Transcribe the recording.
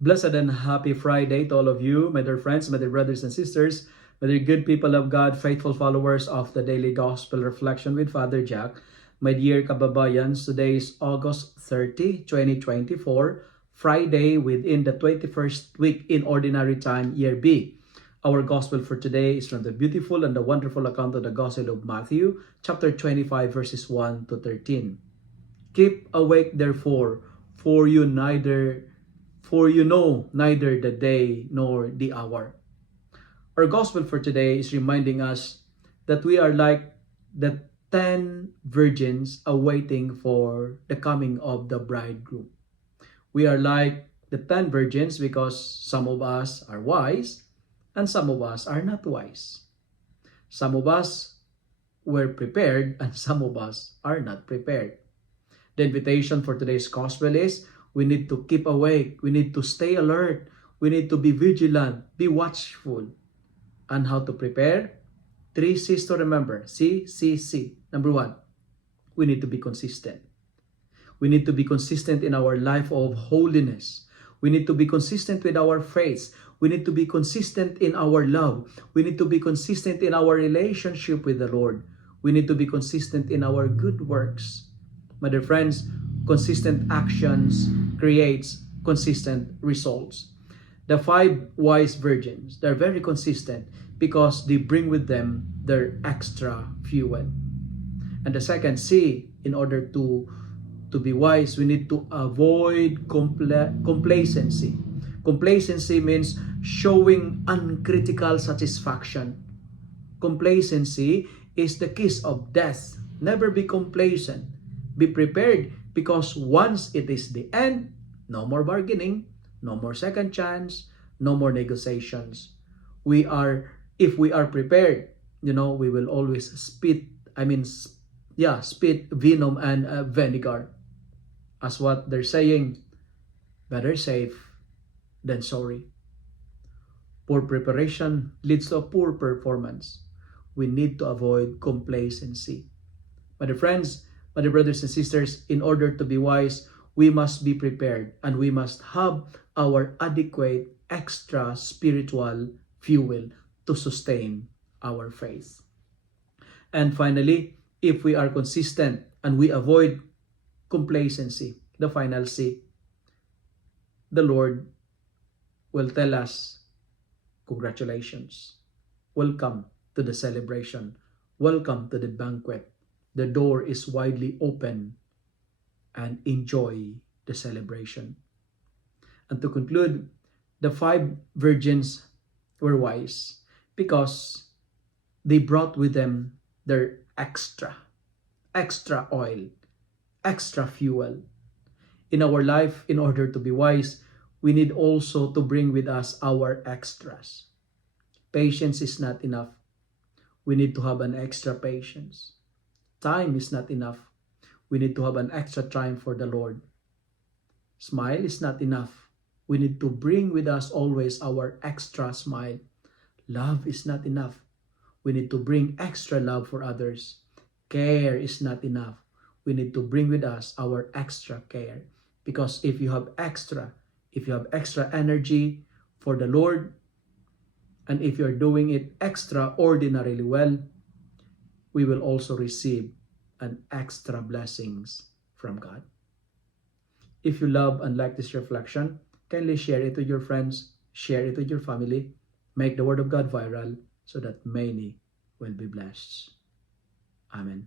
Blessed and happy Friday to all of you, my dear friends, my dear brothers and sisters, my dear good people of God, faithful followers of the Daily Gospel Reflection with Father Jack. My dear kababayans, today is August 30, 2024, Friday within the 21st week in Ordinary Time, Year B. Our Gospel for today is from the beautiful and the wonderful account of the Gospel of Matthew, chapter 25, verses 1 to 13. Keep awake therefore, for you know neither the day nor the hour. Our gospel for today is reminding us that we are like the 10 virgins awaiting for the coming of the bridegroom. We are like the 10 virgins because some of us are wise and some of us are not wise. Some of us were prepared and some of us are not prepared. The invitation for today's gospel is we need to keep awake, we need to stay alert, we need to be vigilant, be watchful. And how to prepare? 3 C's to remember. C, C, C. Number 1, we need to be consistent. We need to be consistent in our life of holiness. We need to be consistent with our faith. We need to be consistent in our love. We need to be consistent in our relationship with the Lord. We need to be consistent in our good works. My dear friends, consistent actions creates consistent results. The 5 wise virgins, they're very consistent because they bring with them their extra fuel. And the second C, in order to be wise, we need to avoid complacency. Complacency means showing uncritical satisfaction. Complacency is the kiss of death. Never be complacent. Be prepared because once it is the end, no more bargaining, no more second chance, no more negotiations. If we are prepared, we will always spit venom and vinegar. As what they're saying, better safe than sorry. Poor preparation leads to a poor performance. We need to avoid complacency. My dear friends, my dear brothers and sisters, in order to be wise, we must be prepared and we must have our adequate extra spiritual fuel to sustain our faith. And finally, if we are consistent and we avoid complacency, the final C, the Lord will tell us, congratulations. Welcome to the celebration. Welcome to the banquet. The door is widely open and enjoy the celebration. And to conclude, the 5 virgins were wise because they brought with them their extra oil, extra fuel. In our life, in order to be wise, we need also to bring with us our extras. Patience is not enough. We need to have an extra patience. Time is not enough. We need to have an extra time for the Lord. Smile is not enough. We need to bring with us always our extra smile. Love is not enough. We need to bring extra love for others. Care is not enough. We need to bring with us our extra care. Because if you have extra energy for the Lord, and if you're doing it extraordinarily well, we will also receive an extra blessings from God. If you love and like this reflection, kindly share it with your friends, share it with your family, make the Word of God viral so that many will be blessed. Amen.